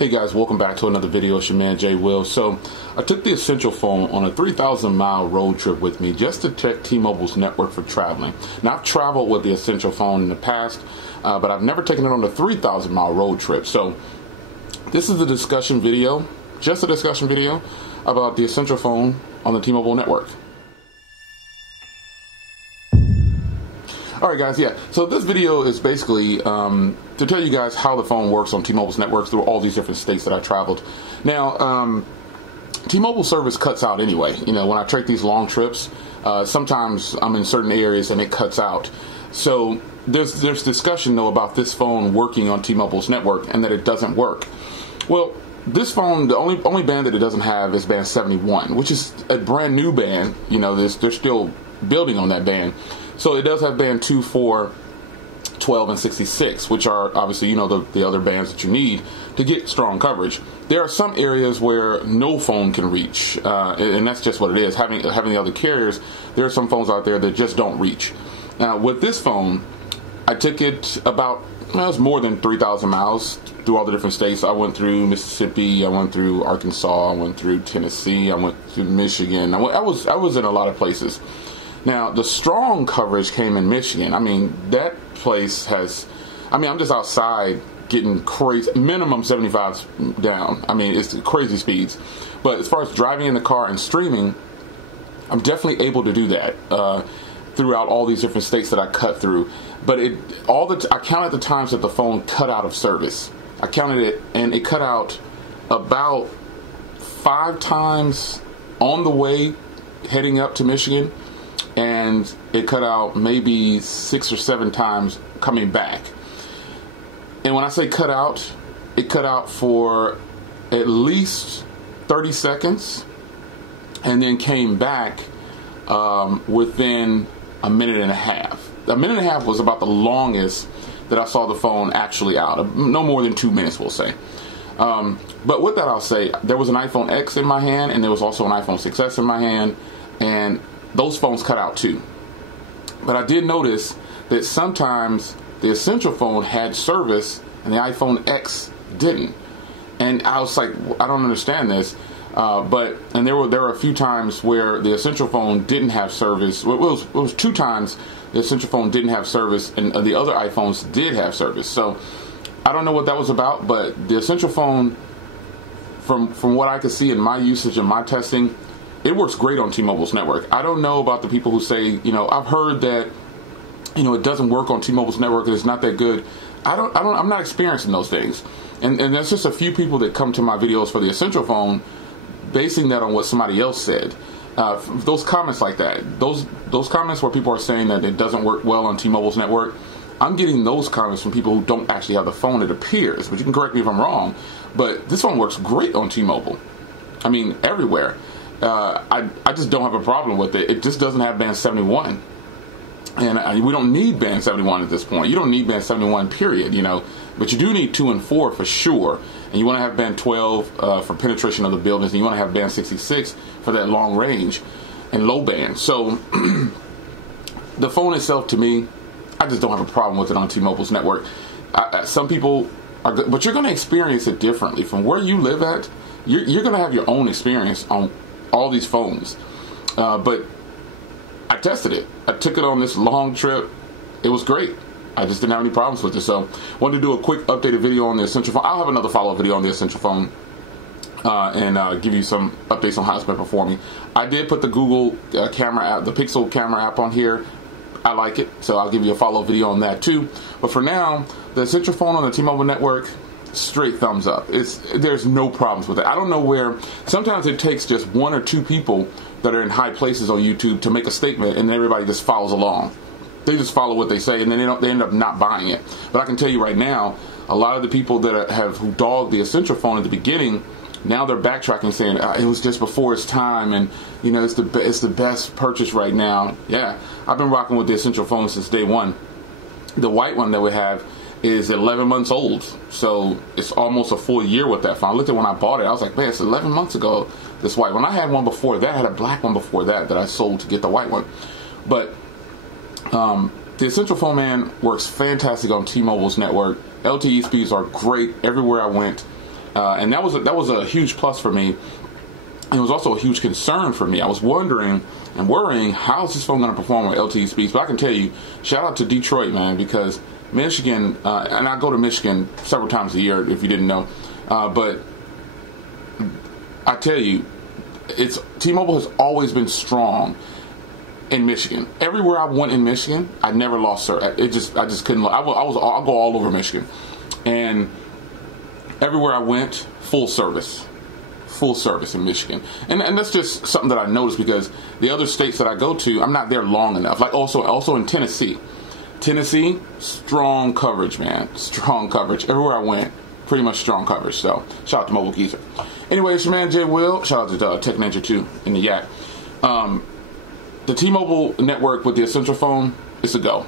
Hey guys, welcome back to another video. It's your man Jay Will. So I took the Essential phone on a 3,000-mile road trip with me just to check T-Mobile's network for traveling. Now I've traveled with the Essential phone in the past, but I've never taken it on a 3,000-mile road trip. So this is a discussion video, just a discussion video about the Essential phone on the T-Mobile network. Alright guys, yeah, so this video is basically to tell you guys how the phone works on T-Mobile's network through all these different states that I traveled. Now, T-Mobile service cuts out anyway. You know, when I take these long trips, sometimes I'm in certain areas and it cuts out. So there's discussion though about this phone working on T-Mobile's network and that it doesn't work. Well, this phone, the only band that it doesn't have is band 71, which is a brand new band. You know, they're still building on that band. So it does have band 2, 4, 12, and 66, which are obviously, you know, the other bands that you need to get strong coverage. There are some areas where no phone can reach, and that's just what it is. Having the other carriers, there are some phones out there that just don't reach. Now, with this phone, I took it about, it was more than 3,000 miles through all the different states. I went through Mississippi, I went through Arkansas, I went through Tennessee, I went through Michigan. I was in a lot of places. Now, the strong coverage came in Michigan. I mean, that place has, I'm just outside getting crazy, minimum 75 down. I mean, it's crazy speeds. But as far as driving in the car and streaming, I'm definitely able to do that throughout all these different states that I cut through. But I counted the times that the phone cut out of service. I counted it, and it cut out about 5 times on the way heading up to Michigan. And it cut out maybe 6 or 7 times coming back. And when I say cut out, it cut out for at least 30 seconds and then came back within a minute and a half. A minute and a half was about the longest that I saw the phone actually out. No more than 2 minutes, we'll say. But with that, I'll say there was an iPhone X in my hand, and there was also an iPhone 6S in my hand, and those phones cut out too. But I did notice that sometimes the Essential phone had service and the iPhone X didn't. And I was like, I don't understand this. And there were a few times where the Essential phone didn't have service. It was 2 times the Essential phone didn't have service and the other iPhones did have service. So I don't know what that was about, but the Essential phone, from what I could see in my usage and my testing, it works great on T-Mobile's network. I don't know about the people who say, you know, I've heard that, you know, it doesn't work on T-Mobile's network and it's not that good. I'm not experiencing those things. And there's just a few people that come to my videos for the Essential phone basing that on what somebody else said. Those comments like that, those comments where people are saying that it doesn't work well on T-Mobile's network, I'm getting those comments from people who don't actually have the phone, it appears. But you can correct me if I'm wrong. But this phone works great on T-Mobile. I mean, everywhere. I just don't have a problem with it. It just doesn't have band 71. And we don't need band 71 at this point. You don't need band 71, period, you know. But you do need 2 and 4 for sure. And you want to have band 12 for penetration of the buildings. And you want to have band 66 for that long range and low band. So the phone itself, to me, I just don't have a problem with it on T-Mobile's network. Some people are good, but you're going to experience it differently. From where you live at, you're going to have your own experience on all these phones. But I tested it. I took it on this long trip. It was great. I just didn't have any problems with it. So wanted to do a quick updated video on the Essential phone. I'll have another follow-up video on the Essential phone and give you some updates on how it's been performing. I did put the Google camera app, the Pixel camera app on here. I like it, so I'll give you a follow-up video on that too. But for now, the Essential phone on the T-Mobile network, straight thumbs up. There's no problems with it. I don't know where. Sometimes it takes just 1 or 2 people that are in high places on YouTube to make a statement, and everybody just follows along. They just follow what they say, and then they end up not buying it. But I can tell you right now, a lot of the people that who dogged the Essential phone at the beginning, now they're backtracking, saying it was just before its time, and you know it's the best purchase right now. Yeah, I've been rocking with the Essential phone since day one. The white one that we have is 11 months old, so it's almost a full year with that phone. I looked at when I bought it, I was like, man, it's 11 months ago, this white one. I had one before that, I had a black one before that I sold to get the white one. But the Essential phone, man, works fantastic on T-Mobile's network. LTE speeds are great everywhere I went. and that was a huge plus for me. And it was also a huge concern for me. I was wondering and worrying, how is this phone going to perform with LTE speeds? But I can tell you, shout out to Detroit, man, because Michigan, and I go to Michigan several times a year, if you didn't know, but I tell you, T-Mobile has always been strong in Michigan. Everywhere I went in Michigan, I never lost service. I just couldn't. I'll go all over Michigan, and everywhere I went, full service in Michigan. And that's just something that I noticed, because the other states that I go to, I'm not there long enough. Like also in Tennessee, strong coverage, man, strong coverage. Everywhere I went, pretty much strong coverage. So shout out to Mobile Geezer. Anyway, it's your man Jay Will. Shout out to Tech Ninja 2 in the Yak. The T-Mobile network with the Essential phone, it's a go.